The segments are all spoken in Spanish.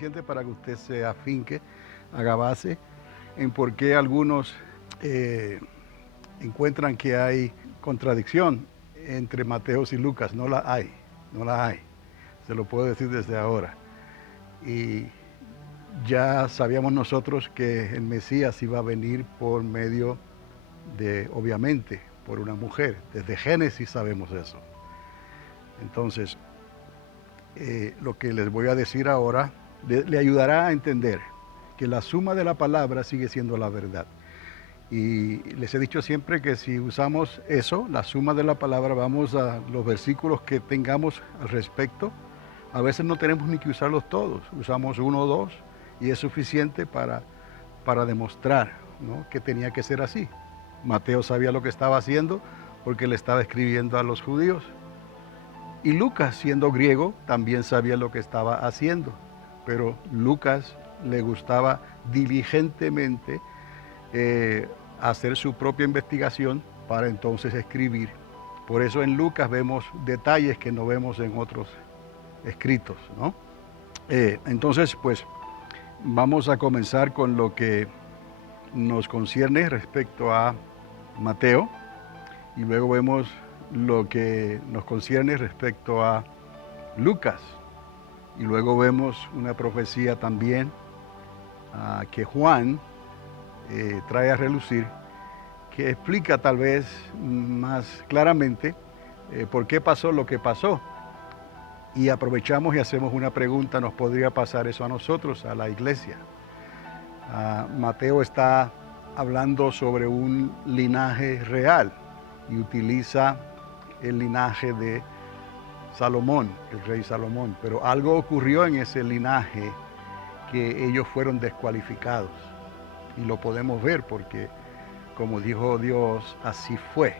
suficiente para que usted se afinque, haga base en por qué algunos encuentran que hay contradicción entre Mateos y Lucas. No la hay, no la hay. Se lo puedo decir desde ahora. Y ya sabíamos nosotros que el Mesías iba a venir por medio de, obviamente, por una mujer. Desde Génesis sabemos eso. Entonces, lo que les voy a decir ahora le ayudará a entender que la suma de la palabra sigue siendo la verdad. Y les he dicho siempre que si usamos eso, la suma de la palabra, vamos a los versículos que tengamos al respecto. A veces no tenemos ni que usarlos todos, usamos uno o dos y es suficiente para demostrar, ¿no?, que tenía que ser así. Mateo sabía lo que estaba haciendo porque le estaba escribiendo a los judíos. Y Lucas, siendo griego, también sabía lo que estaba haciendo. Pero Lucas le gustaba diligentemente hacer su propia investigación para entonces escribir. Por eso en Lucas vemos detalles que no vemos en otros escritos, ¿no? Entonces, pues, vamos a comenzar con lo que nos concierne respecto a Mateo y luego vemos lo que nos concierne respecto a Lucas y luego vemos una profecía también que Juan trae a relucir, que explica tal vez más claramente por qué pasó lo que pasó. Y aprovechamos y hacemos una pregunta: ¿nos podría pasar eso a nosotros, a la iglesia? Mateo está hablando sobre un linaje real y utiliza el linaje de Salomón, el rey Salomón, pero algo ocurrió en ese linaje que ellos fueron descualificados. Y lo podemos ver porque, como dijo Dios, así fue.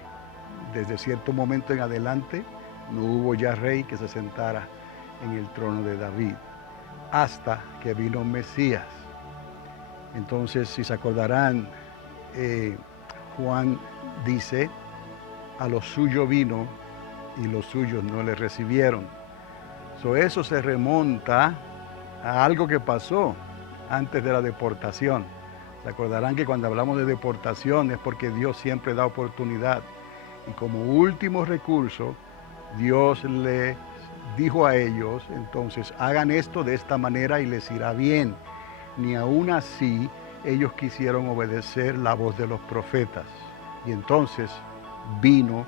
Desde cierto momento en adelante no hubo ya rey que se sentara en el trono de David, hasta que vino Mesías. Entonces, si se acordarán, Juan dice: a lo suyo vino y los suyos no le recibieron. Eso se remonta a algo que pasó antes de la deportación. Se acordarán que cuando hablamos de deportación es porque Dios siempre da oportunidad. Y como último recurso, Dios les dijo a ellos: entonces hagan esto de esta manera y les irá bien. Ni aún así ellos quisieron obedecer la voz de los profetas. Y entonces vino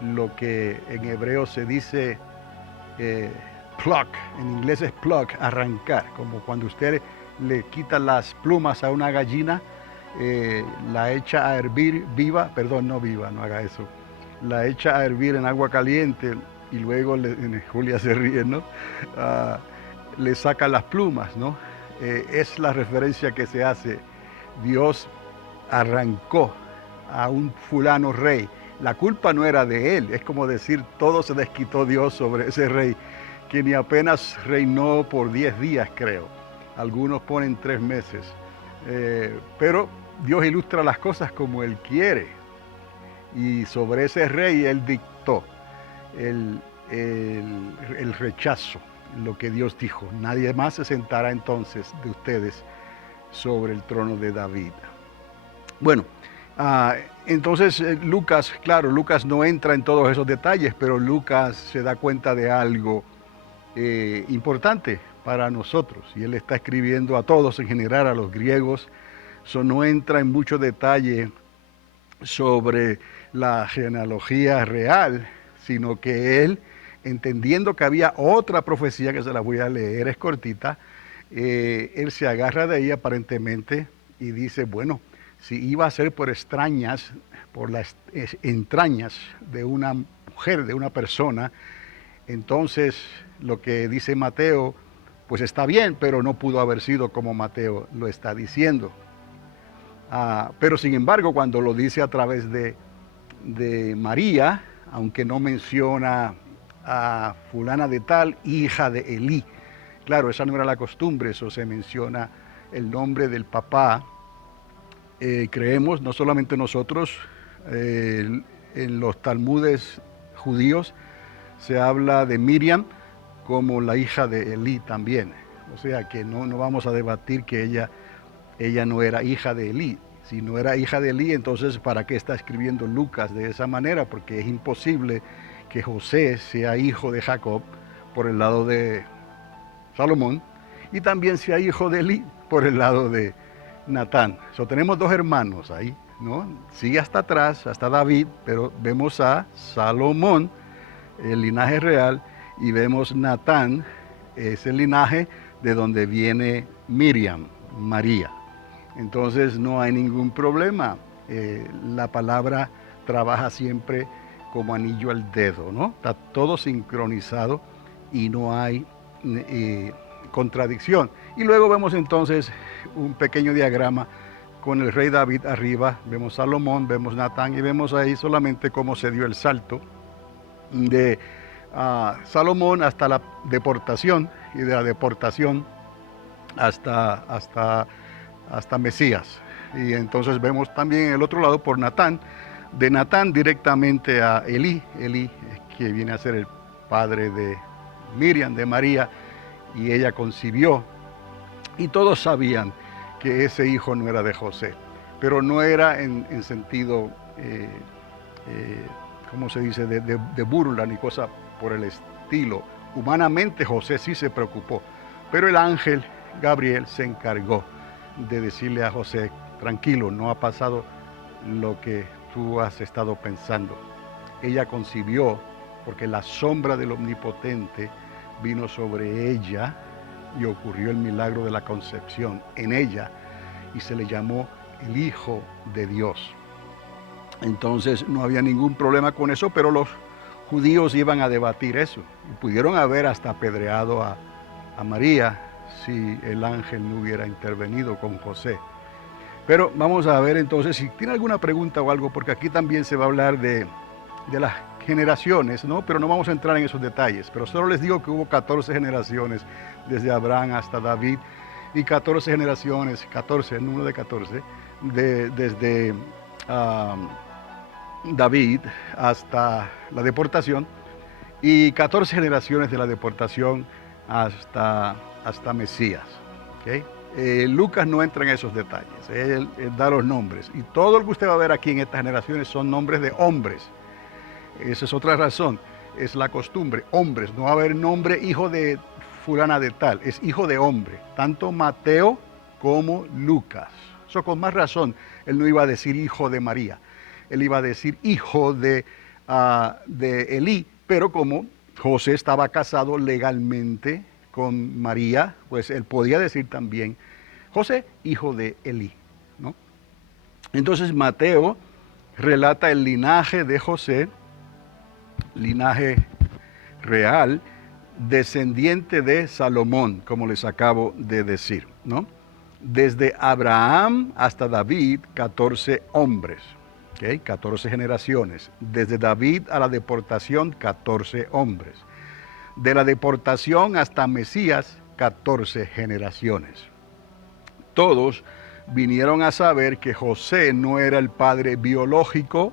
lo que en hebreo se dice pluck, en inglés es pluck, arrancar, como cuando usted le quita las plumas a una gallina, la echa a hervir viva, perdón, no viva, no haga eso, la echa a hervir en agua caliente y luego, Julia se ríe, ¿no? Le saca las plumas, ¿no? Es la referencia que se hace. Dios arrancó a un fulano rey. La culpa no era de él, es como decir, todo se desquitó Dios sobre ese rey, que ni apenas reinó por 10 días, creo. Algunos ponen 3 meses. Pero Dios ilustra las cosas como Él quiere. Y sobre ese rey Él dictó el rechazo, lo que Dios dijo. Nadie más se sentará entonces de ustedes sobre el trono de David. Bueno, entonces Lucas, claro, Lucas no entra en todos esos detalles, pero Lucas se da cuenta de algo importante para nosotros, y él está escribiendo a todos en general, a los griegos. Eso no entra en mucho detalle sobre la genealogía real, sino que él, entendiendo que había otra profecía, que se la voy a leer, es cortita, él se agarra de ella aparentemente y dice: bueno, si iba a ser por extrañas, por las entrañas de una mujer, de una persona, entonces lo que dice Mateo, pues está bien, pero no pudo haber sido como Mateo lo está diciendo. Pero sin embargo, cuando lo dice a través de María, aunque no menciona a fulana de tal, hija de Elí, claro, esa no era la costumbre, eso se menciona el nombre del papá. Creemos, no solamente nosotros, en los talmudes judíos se habla de Miriam como la hija de Elí también. O sea que no vamos a debatir que ella no era hija de Elí. Si no era hija de Elí, entonces ¿para qué está escribiendo Lucas de esa manera? Porque es imposible que José sea hijo de Jacob por el lado de Salomón y también sea hijo de Elí por el lado de Natán. Tenemos dos hermanos ahí, ¿no? Sigue hasta atrás, hasta David, pero vemos a Salomón, el linaje real, y vemos Natán, es el linaje de donde viene Miriam, María. Entonces no hay ningún problema. La palabra trabaja siempre como anillo al dedo, ¿no? Está todo sincronizado y no hay contradicción. Y luego vemos entonces un pequeño diagrama con el rey David arriba, vemos Salomón, vemos Natán y vemos ahí solamente cómo se dio el salto de Salomón hasta la deportación y de la deportación hasta Mesías. Y entonces vemos también el otro lado por Natán, de Natán directamente a Elí, que viene a ser el padre de Miriam, de María, y ella concibió. Y todos sabían que ese hijo no era de José, pero no era en sentido, ¿cómo se dice?, de burla ni cosa por el estilo. Humanamente José sí se preocupó, pero el ángel Gabriel se encargó de decirle a José, tranquilo, no ha pasado lo que tú has estado pensando. Ella concibió porque la sombra del Omnipotente vino sobre ella y ocurrió el milagro de la concepción en ella y se le llamó el Hijo de Dios. Entonces no había ningún problema con eso, pero los judíos iban a debatir eso y pudieron haber hasta apedreado a María si el ángel no hubiera intervenido con José. Pero vamos a ver entonces si tiene alguna pregunta o algo, porque aquí también se va a hablar de las generaciones, ¿no? Pero no vamos a entrar en esos detalles. Pero solo les digo que hubo 14 generaciones, desde Abraham hasta David, y 14 generaciones, 14, el número de 14, desde David hasta la deportación, y 14 generaciones de la deportación hasta Mesías. ¿Okay? Lucas no entra en esos detalles, él da los nombres, y todo lo que usted va a ver aquí en estas generaciones son nombres de hombres. Esa es otra razón, es la costumbre, hombres, no va a haber nombre hijo de fulana de tal, es hijo de hombre, tanto Mateo como Lucas. Eso con más razón, él no iba a decir hijo de María, él iba a decir hijo de Elí, pero como José estaba casado legalmente con María, pues él podía decir también José, hijo de Elí, ¿no? Entonces Mateo relata el linaje de José, linaje real, descendiente de Salomón, como les acabo de decir, ¿no? Desde Abraham hasta David, 14 hombres, ¿okay? 14 generaciones. Desde David a la deportación, 14 hombres. De la deportación hasta Mesías, 14 generaciones. Todos vinieron a saber que José no era el padre biológico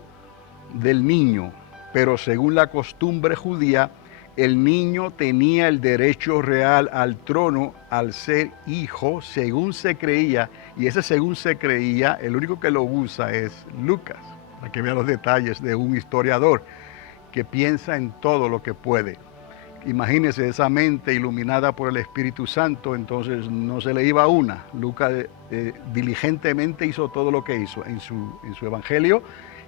del niño, pero según la costumbre judía, el niño tenía el derecho real al trono al ser hijo, según se creía, y ese según se creía, el único que lo usa es Lucas, para que vea los detalles de un historiador que piensa en todo lo que puede. Imagínese esa mente iluminada por el Espíritu Santo, entonces no se le iba una. Lucas diligentemente hizo todo lo que hizo en su evangelio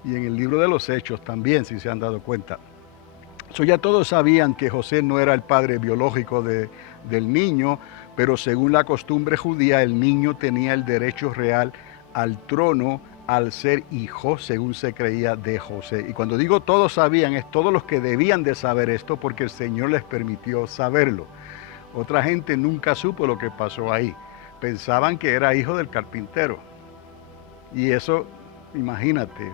y en el libro de los Hechos también, si se han dado cuenta. Ya todos sabían que José no era el padre biológico del niño, pero según la costumbre judía, el niño tenía el derecho real al trono al ser hijo, según se creía, de José. Y cuando digo todos sabían, es todos los que debían de saber esto, porque el Señor les permitió saberlo. Otra gente nunca supo lo que pasó ahí. Pensaban que era hijo del carpintero. Y eso, imagínate,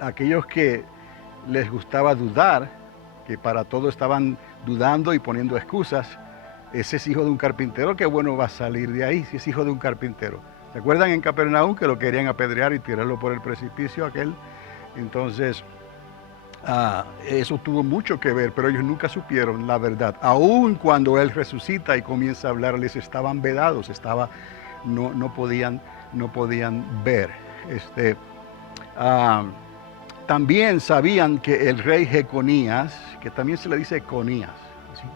aquellos que les gustaba dudar, que para todo estaban dudando y poniendo excusas, ese es hijo de un carpintero, qué bueno va a salir de ahí si es hijo de un carpintero. ¿Se acuerdan en Capernaum que lo querían apedrear y tirarlo por el precipicio aquel? Entonces, Eso tuvo mucho que ver, pero ellos nunca supieron la verdad. Aun cuando Él resucita y comienza a hablarles, estaban vedados, no podían ver. Ah, También sabían que el rey Jeconías, que también se le dice Conías, ¿sí?,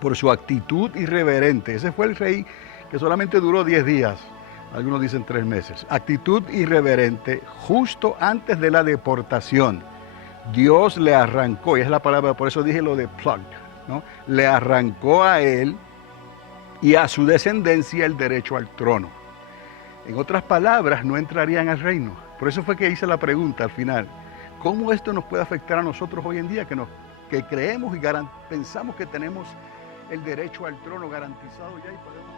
por su actitud irreverente, ese fue el rey que solamente duró 10 días, algunos dicen 3 meses, actitud irreverente, justo antes de la deportación, Dios le arrancó, y es la palabra, por eso dije lo de plug, ¿no? Le arrancó a él y a su descendencia el derecho al trono. En otras palabras, no entrarían al reino. Por eso fue que hice la pregunta al final. ¿Cómo esto nos puede afectar a nosotros hoy en día que creemos y pensamos que tenemos el derecho al trono garantizado ya y podemos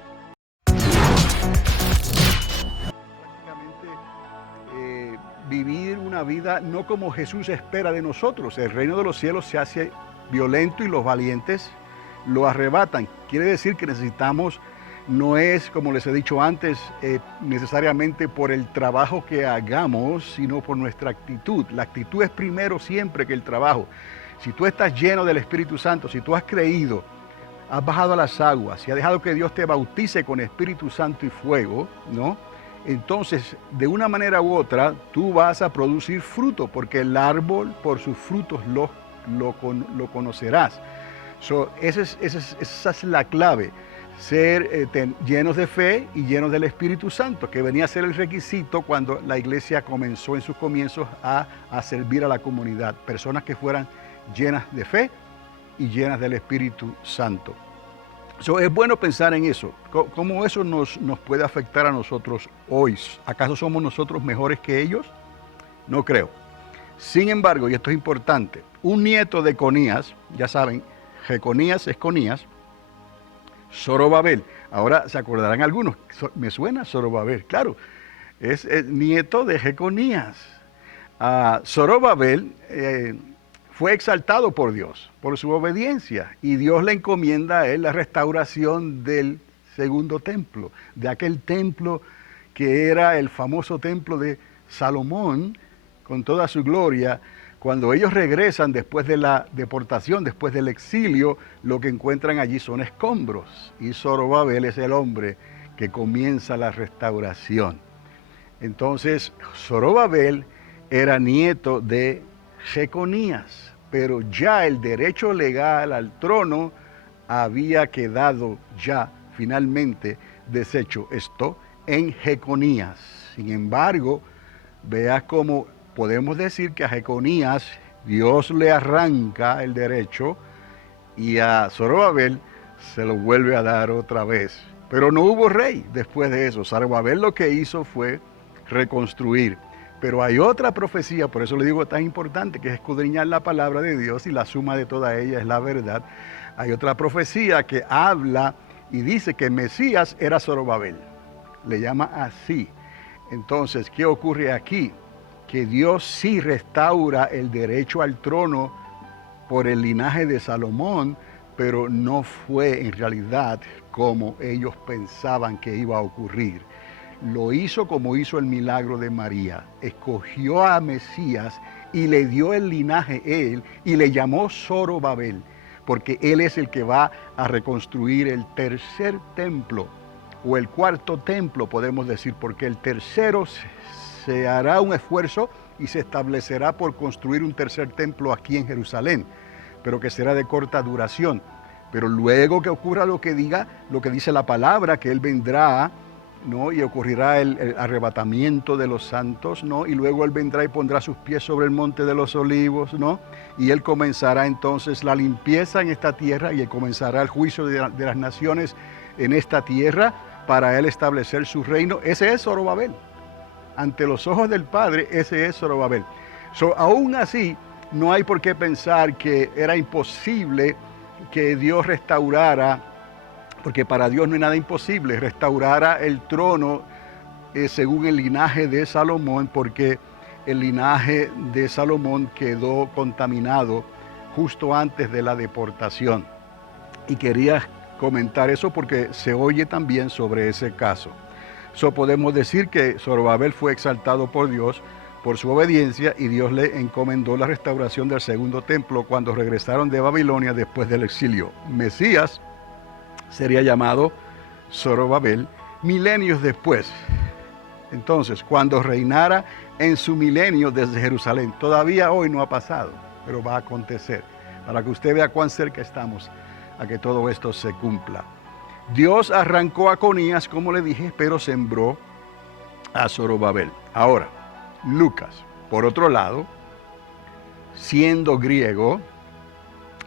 prácticamente vivir una vida no como Jesús espera de nosotros? El reino de los cielos se hace violento y los valientes lo arrebatan. Quiere decir que necesitamos, no es, como les he dicho antes, necesariamente por el trabajo que hagamos, sino por nuestra actitud. La actitud es primero siempre que el trabajo. Si tú estás lleno del Espíritu Santo, si tú has creído, has bajado a las aguas, si has dejado que Dios te bautice con Espíritu Santo y fuego, ¿no?, entonces, de una manera u otra, tú vas a producir fruto, porque el árbol por sus frutos lo conocerás. Esa es la clave, ser llenos de fe y llenos del Espíritu Santo, que venía a ser el requisito cuando la iglesia comenzó en sus comienzos a servir a la comunidad. Personas que fueran llenas de fe y llenas del Espíritu Santo. Es bueno pensar en eso, cómo eso nos puede afectar a nosotros hoy. ¿Acaso somos nosotros mejores que ellos? No creo. Sin embargo, y esto es importante, un nieto de Conías, ya saben, Jeconías es Conías, Zorobabel. Ahora se acordarán algunos, me suena Zorobabel, claro, es el nieto de Jeconías. Zorobabel fue exaltado por Dios, por su obediencia, y Dios le encomienda a él la restauración del segundo templo, de aquel templo que era el famoso templo de Salomón, con toda su gloria. Cuando ellos regresan después de la deportación, después del exilio, lo que encuentran allí son escombros, y Zorobabel es el hombre que comienza la restauración. Entonces, Zorobabel era nieto de Jeconías, pero ya el derecho legal al trono había quedado ya finalmente deshecho. Esto en Jeconías. Sin embargo, veas cómo podemos decir que a Jeconías Dios le arranca el derecho y a Zorobabel se lo vuelve a dar otra vez. Pero no hubo rey después de eso. Zorobabel lo que hizo fue reconstruir. Pero hay otra profecía, por eso le digo tan importante, que es escudriñar la palabra de Dios, y la suma de toda ella es la verdad. Hay otra profecía que habla y dice que Mesías era Zorobabel. Le llama así. Entonces, ¿qué ocurre aquí? Que Dios sí restaura el derecho al trono por el linaje de Salomón, pero no fue en realidad como ellos pensaban que iba a ocurrir. Lo hizo como hizo el milagro de María. Escogió a Mesías y le dio el linaje él y le llamó Zorobabel, porque él es el que va a reconstruir el tercer templo, o el cuarto templo podemos decir, porque el tercero se hará un esfuerzo y se establecerá por construir un tercer templo aquí en Jerusalén, pero que será de corta duración. Pero luego que ocurra lo que dice la palabra, que él vendrá, ¿no?, y ocurrirá el arrebatamiento de los santos, ¿no?, y luego él vendrá y pondrá sus pies sobre el monte de los olivos, ¿no?, y él comenzará entonces la limpieza en esta tierra, y él comenzará el juicio de las naciones en esta tierra para él establecer su reino. Ese es Zorobabel. Ante los ojos del Padre, ese es Zorobabel. Aún así, no hay por qué pensar que era imposible que Dios restaurara, porque para Dios no hay nada imposible, restaurara el trono según el linaje de Salomón, porque el linaje de Salomón quedó contaminado justo antes de la deportación. Y quería comentar eso porque se oye también sobre ese caso. Podemos decir que Zorobabel fue exaltado por Dios por su obediencia, y Dios le encomendó la restauración del segundo templo cuando regresaron de Babilonia después del exilio. Mesías sería llamado Zorobabel milenios después. Entonces, cuando reinara en su milenio desde Jerusalén, todavía hoy no ha pasado, pero va a acontecer, para que usted vea cuán cerca estamos a que todo esto se cumpla. Dios arrancó a Conías, como le dije, pero sembró a Zorobabel. Ahora, Lucas, por otro lado, siendo griego,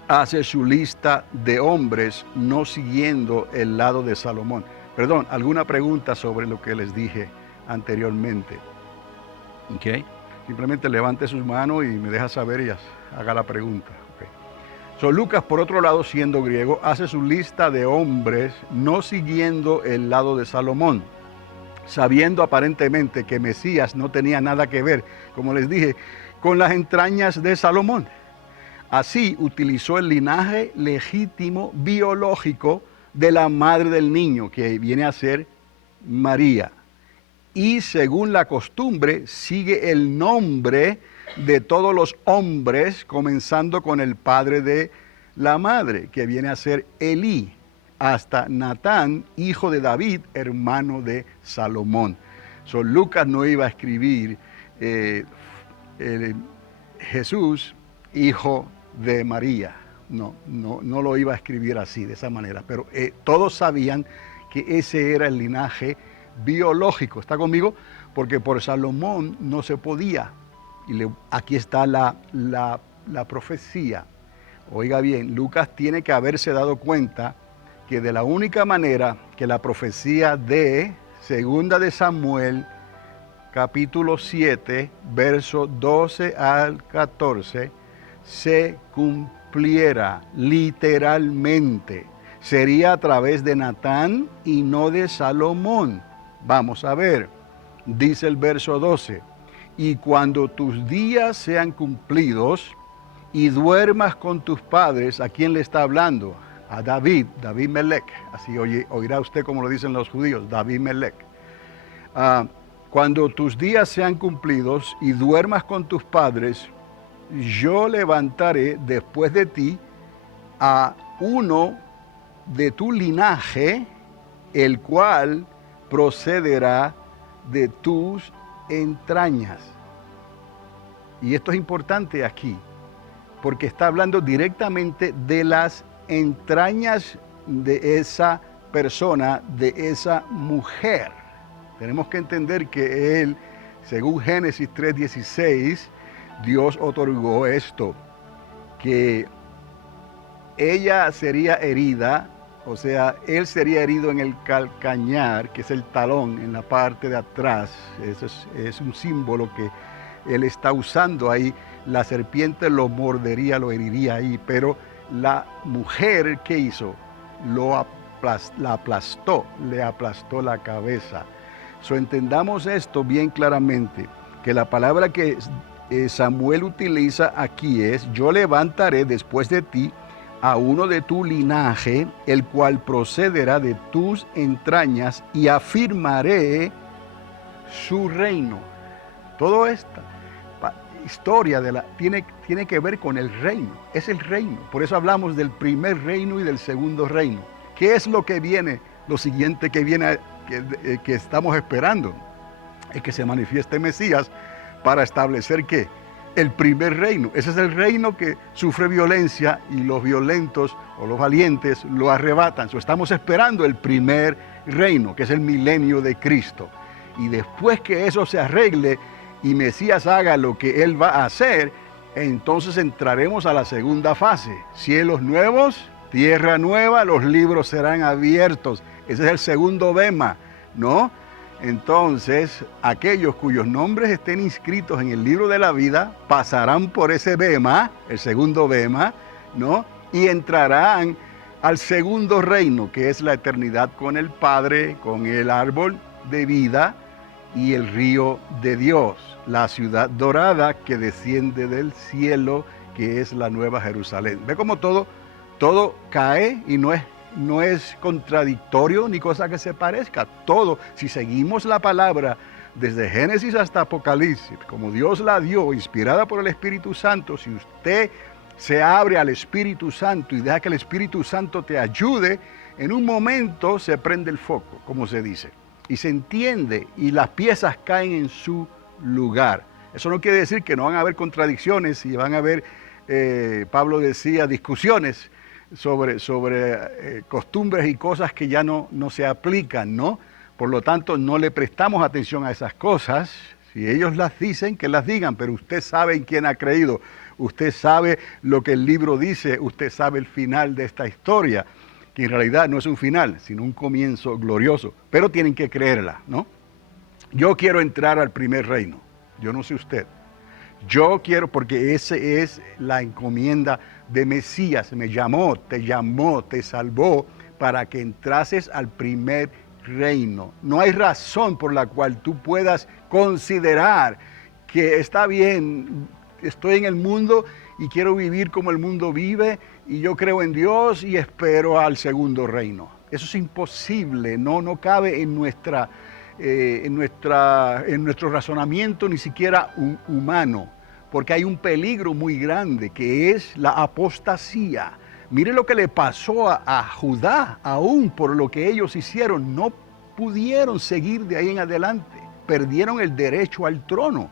hace su lista de hombres no siguiendo el lado de Salomón. Perdón, ¿alguna pregunta sobre lo que les dije anteriormente? ¿Ok? Simplemente levante sus manos y me deja saber y haga la pregunta. Okay. Lucas, por otro lado, siendo griego, hace su lista de hombres no siguiendo el lado de Salomón, sabiendo aparentemente que Mesías no tenía nada que ver, como les dije, con las entrañas de Salomón. Así utilizó el linaje legítimo biológico de la madre del niño, que viene a ser María. Y según la costumbre, sigue el nombre de todos los hombres, comenzando con el padre de la madre, que viene a ser Elí, hasta Natán, hijo de David, hermano de Salomón. Lucas no iba a escribir Jesús, hijo de María. No lo iba a escribir así, de esa manera. Pero todos sabían que ese era el linaje biológico. ¿Está conmigo? Porque por Salomón no se podía. Y aquí está la profecía. Oiga bien, Lucas tiene que haberse dado cuenta que de la única manera que la profecía de Segunda de Samuel, capítulo 7, verso 12 al 14, se cumpliera literalmente, sería a través de Natán y no de Salomón. Vamos a ver, dice el verso 12, y cuando tus días sean cumplidos y duermas con tus padres, ¿a quién le está hablando? A David Melech, así oirá usted como lo dicen los judíos, David Melech. Cuando tus días sean cumplidos y duermas con tus padres, yo levantaré después de ti a uno de tu linaje, el cual procederá de tus entrañas. Y esto es importante aquí, porque está hablando directamente de las entrañas de esa persona, de esa mujer. Tenemos que entender que él, según Génesis 3:16, Dios otorgó esto, que ella sería herida, o sea, él sería herido en el calcañar, que es el talón, en la parte de atrás. Eso es un símbolo que él está usando ahí. La serpiente lo mordería, lo heriría ahí, pero la mujer, ¿qué hizo? La aplastó, le aplastó la cabeza. Entendamos esto bien claramente, que la palabra que Samuel utiliza aquí es: yo levantaré después de ti a uno de tu linaje, el cual procederá de tus entrañas, y afirmaré su reino. Todo esta historia tiene que ver con el reino, es el reino. Por eso hablamos del primer reino y del segundo reino. ¿Qué es lo que viene? Lo siguiente que viene, que estamos esperando, es que se manifieste Mesías para establecer ¿qué? El primer reino. Ese es el reino que sufre violencia y los violentos o los valientes lo arrebatan. Estamos esperando el primer reino, que es el milenio de Cristo. Y después que eso se arregle y Mesías haga lo que él va a hacer, entonces entraremos a la segunda fase. Cielos nuevos, tierra nueva, los libros serán abiertos. Ese es el segundo bema, ¿no? Entonces, aquellos cuyos nombres estén inscritos en el libro de la vida pasarán por ese bema, el segundo bema, ¿no? Y entrarán al segundo reino, que es la eternidad con el Padre, con el árbol de vida y el río de Dios, la ciudad dorada que desciende del cielo, que es la nueva Jerusalén. Ve cómo todo cae y no es contradictorio ni cosa que se parezca. Todo, si seguimos la palabra desde Génesis hasta Apocalipsis, como Dios la dio, inspirada por el Espíritu Santo, si usted se abre al Espíritu Santo y deja que el Espíritu Santo te ayude, en un momento se prende el foco, como se dice, y se entiende y las piezas caen en su lugar. Eso no quiere decir que no van a haber contradicciones y van a haber, Pablo decía, discusiones sobre costumbres y cosas que ya no se aplican, ¿no? Por lo tanto, no le prestamos atención a esas cosas. Si ellos las dicen, que las digan, pero usted sabe en quién ha creído, usted sabe lo que el libro dice, usted sabe el final de esta historia, que en realidad no es un final, sino un comienzo glorioso, pero tienen que creerla, ¿no? Yo quiero entrar al primer reino, yo no sé usted. Yo quiero, porque esa es la encomienda de Mesías, me llamó, te salvó para que entrases al primer reino. No hay razón por la cual tú puedas considerar que está bien, estoy en el mundo y quiero vivir como el mundo vive y yo creo en Dios y espero al segundo reino. Eso es imposible, no cabe en nuestro razonamiento ni siquiera humano, porque hay un peligro muy grande que es la apostasía. Mire lo que le pasó a Judá, aún por lo que ellos hicieron, no pudieron seguir de ahí en adelante, perdieron el derecho al trono.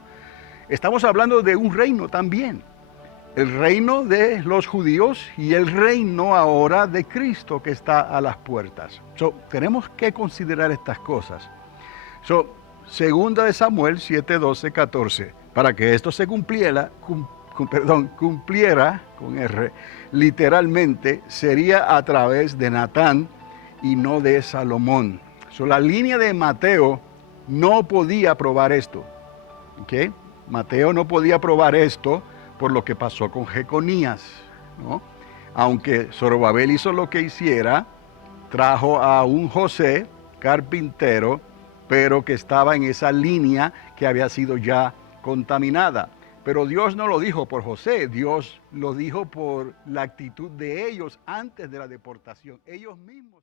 Estamos hablando de un reino también, el reino de los judíos y el reino ahora de Cristo que está a las puertas. Tenemos que considerar estas cosas. Segunda de Samuel 7, 12, 14, para que esto se cumpliera con R, literalmente sería a través de Natán y no de Salomón. La línea de Mateo no podía probar esto, ¿ok? Mateo no podía probar esto por lo que pasó con Jeconías, ¿no? Aunque Zorobabel hizo lo que hiciera, trajo a un José, carpintero, pero que estaba en esa línea que había sido ya contaminada. Pero Dios no lo dijo por José, Dios lo dijo por la actitud de ellos antes de la deportación, ellos mismos.